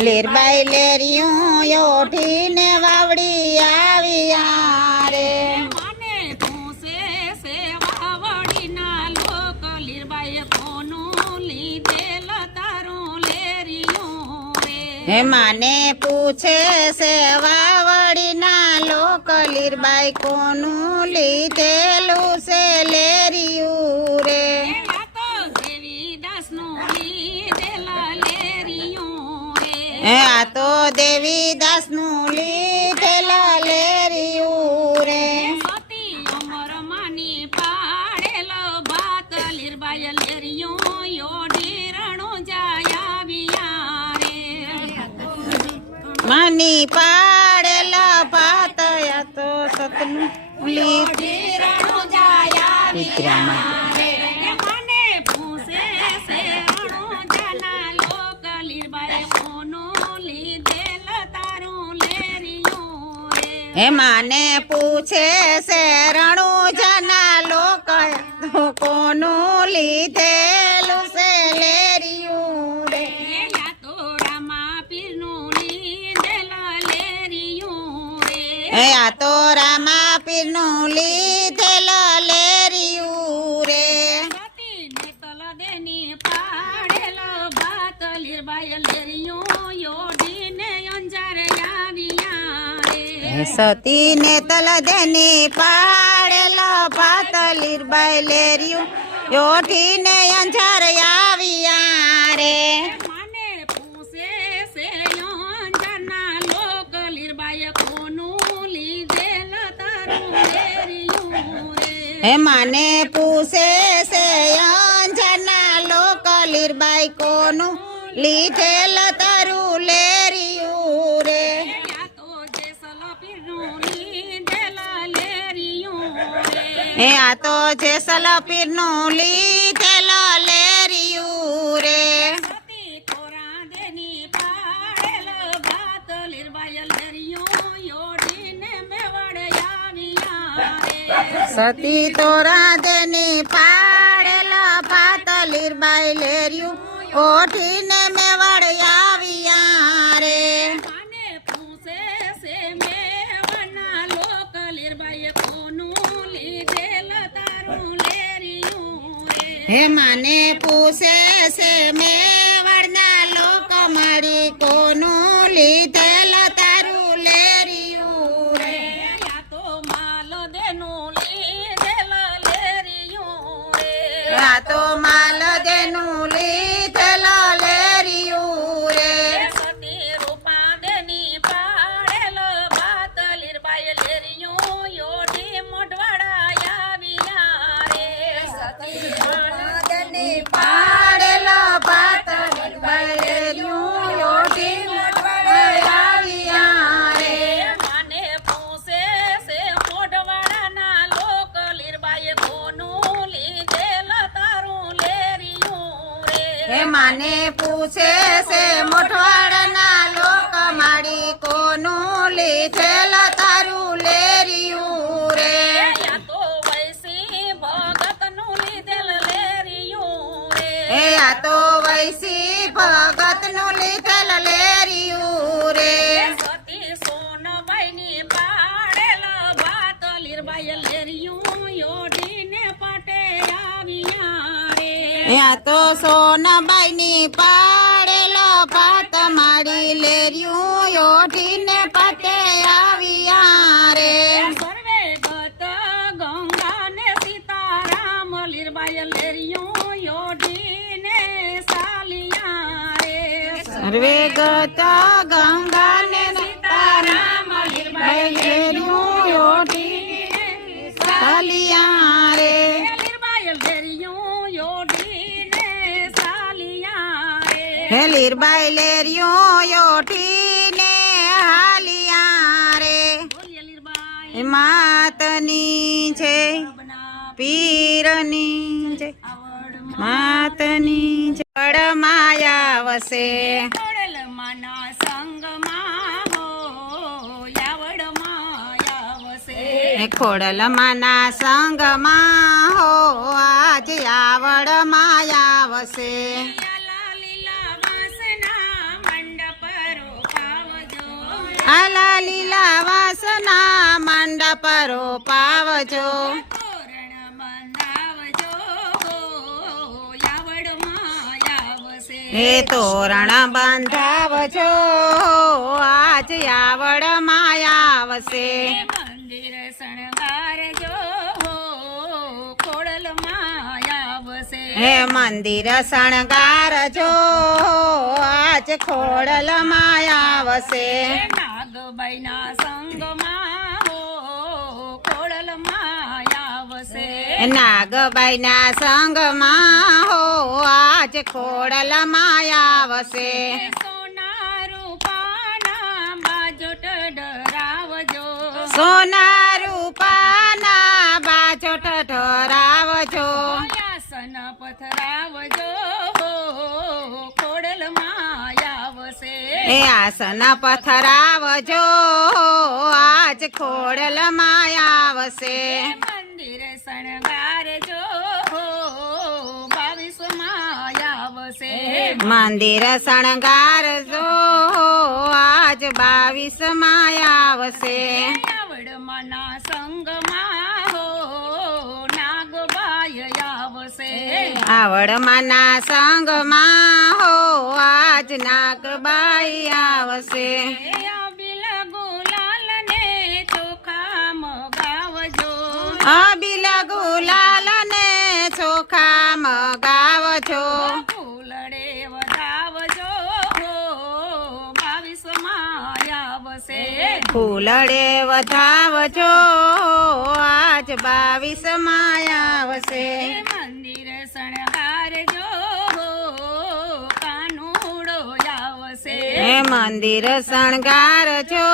લીરબાઈ લેરિયું યોઠીને વાવડી આવ્યા રે મને પૂછે છે વાવડીના લોક લીરબાઈ કોનું લીધેલ તારું લેરિયું રે હે માને પૂછે છે વાવડીના લોક લીરબાઈ કોનું લીધેલું છે લેરિયું રે આ તો દેવીદાસ નું લીધેલા લેરિયું રે સતી અમર માની પાડેલ ભાત લીરબાઈ લેરિયું યોડી રણો જાયા વિયા રે માની પાડેલા ભાત આ તો સતનું લીધેલું રણો જાયા વિયા રે મને પૂછે છે રણો જાના લોક લીરબાઈ હે માને પૂછે છે રણુજાના લોક કોનું લીધેલું છે લેરિયું રે તો રામા પીરનું લીધેલા લેરિયું રે આ તો રામા પીરનું લીધેલા લેરિયું રે સતી નેતલ દેની પાડેલ ભાત લીરબાઈ લેરિયું યોડીને અંજાર આવ્યા સતી ને તલદેની પાડેલા ભાત લીરબાઈ લેરિયું યોઠીને અંજાર આવ્યા રે મને પૂછે છે અંજારના લોક લીરબાઈ કોનું લીધેલ તારું લેરિયું રે હે માને પૂછે છે અંજારના લોક લીરબાઈ કોનું લીધેલ તારું લેરિયું રે આ તો જેસલ પીરનું લીધેલા લેરિયું રે સતી કોરા દેની પાડેલ ભાત લીરબાઈ લેરિયું યોડીને મેવડ આવ્યા રે સતી તોરા દેની પાડેલા ભાત લીરબાઈ લેરિયું ઓઠીને મેવાડ આવ્યા રે મને પૂછે છે મેવડના લોક લીરબાઈ કોનું લીધેલ તારું લેરિયું રે હે માને પૂછે છે મેવાડના લોક મારી કોનું લીધેલ તારું લેરિયું રે આ તો માલ દેનું લીધેલ લેરિયું રે આ તો માલ દેનું લીધેલ લેરિયું રે સતી રૂપા દેની પાડેલ ભાત લીરબાઈ લેરિયું યોડી મોઢવાડા આવ્યા રે સતી પાડેલા ભાત લીરબાઈ લેરિયું યોઠી આવ્યા રે મને પૂછે છે મોઢવાડાના લોક લીરબાઈ કોનું લીધેલ તારું લેરિયું રે હે માને પૂછે છે મોઠવાડના લોક માડી કોનું લીધેલ તારું લેરિયું રે આ તો વૈસી ભગતનું લીધેલ લેરિયું રે આ તો વૈસી ભગતનું લીધેલ લેરિયું રે સતી સોનબાઈની પાડેલ ભાત લીરબાઈ લેરિયું યોડીને પાટે આવ્યા રે આ તો સોનાબાઈની પાડેલો ભાત માડી લેરિયું યોઠીને પટે આવ્યા રે સર્વે ગત ગંગા ને સીતારામ લીરબાઈ લેરિયું યોડીને સાલિયા રે સર્વે ગતા ગંગા ને સીતારામ લીરબાઈ લેરિયું યોઠીને સાલિયા રે લીરબાઈ લેરિયું યોડીને સાલિયા રે હે લીરબાઈ લેરિયું યોઠીને હાલિયા રે બોલીએ લીરબાઈ માતની છે પીરની છે માતની છે માયા વસે ખોડલ માના સંગમાં હો યાવડ માયા વસે ખોડલ માના સંગમાં હો આજ આવડ માયા આવશે. આલા લીલા વાસના મંડપ રોપાવજો. આલા લીલા વાસના મંડપ રોપાવજો. તોરણ બંધાવજો યાવડમાં આવશે. હે તોરણ બંધાવજો આજ આવડમાં આવશે. મંદિર શણગારજો ખોડલમાં આવશે. હે મંદિર શણગારજો આજ ખોડલમાં આવશે. નાગબાઈના સંગમાં ખોડલમાં આવશે. નાગબાઈના સંગમાં હો આજ ખોડલમાં આવશે. સોના રૂપાના બાજોટ ડરાવજો. સોના રૂપાના બાજોટ ઢરાવજો. આસન પથરાવજો ખોડલમાં આવશે. એ આસન પથરાવજો આજ ખોડલમાં આવશે. મંદિર શણગારજો 22માં આવશે. મંદિર શણગારજો આજ 22માં આવશે. આવડમાંના સંગમાં નાગબાઈ આવશે. આવડમાંના સંગમાં હો આજ નાગબાઈ આવશે. અબિલ ગુલાલને ચોખા મગાવજો. અબિલ ગુલાલ ને ચોખા મગાવજો. ફૂલડે વધાવજો 22માં આવશે. ફૂલડે વધાવજો આજ 22માં આવશે. મંદિર શણગારજો કાનુડો આવશે. હે મંદિર શણગારજો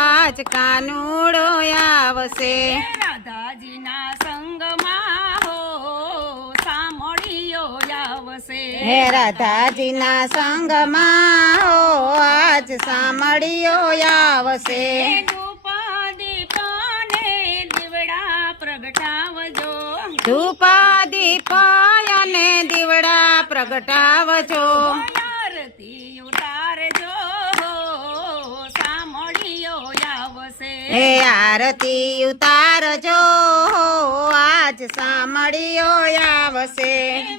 આજ કાનુડો આવશે. રાધાજીના સંગમાં સામળીઓ આવશે. હે રાધાજીના સંગમાં હો આજ સામળીઓ આવશે. ધૂપા દીપાને દીવડા પ્રગટાવજો. ધૂપ દીપ અને દીવડા પ્રગટાવજો. આરતી ઉતારજો સામળીઓ આવશે. હે આરતી ઉતારજો આજ સામળીઓ આવશે.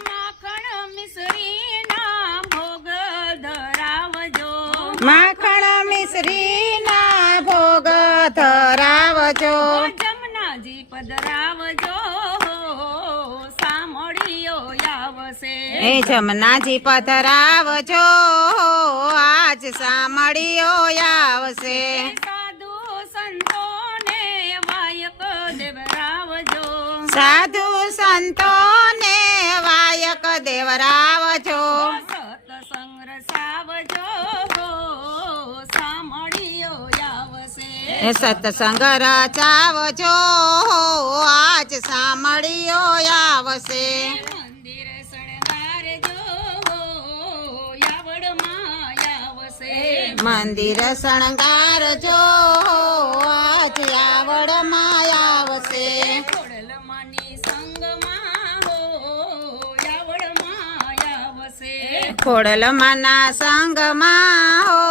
માખણ મિશ્રીના ભોગ ધરાવજો. માખણ મિશ્રીના ભોગ ધરાવજો. જમનાજી પધરાવજો સામળીઓ આવશે. હે જમનાજી પધરાવજો આજ સામળીઓ આવશે. સાધુ સંતોને વાયક દેવરાવજો. સાધુ સંતોને વાયક દેવરાવજો. સતસંગ રસાવજો સામળીઓ આવશે. હે સત્સંગ રચાવજો આજ સામળીઓ આવશે. મંદિર શણગારજો યાવડમાં આવશે. મંદિર શણગારજો આજ આવડમાં આવશે. ખોડલમાંની સંગમાં યાવડમાં આવશે. ખોડલમાંના સંગમાં હો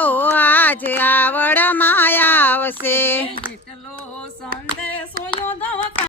આજ આવડમાં આવશે.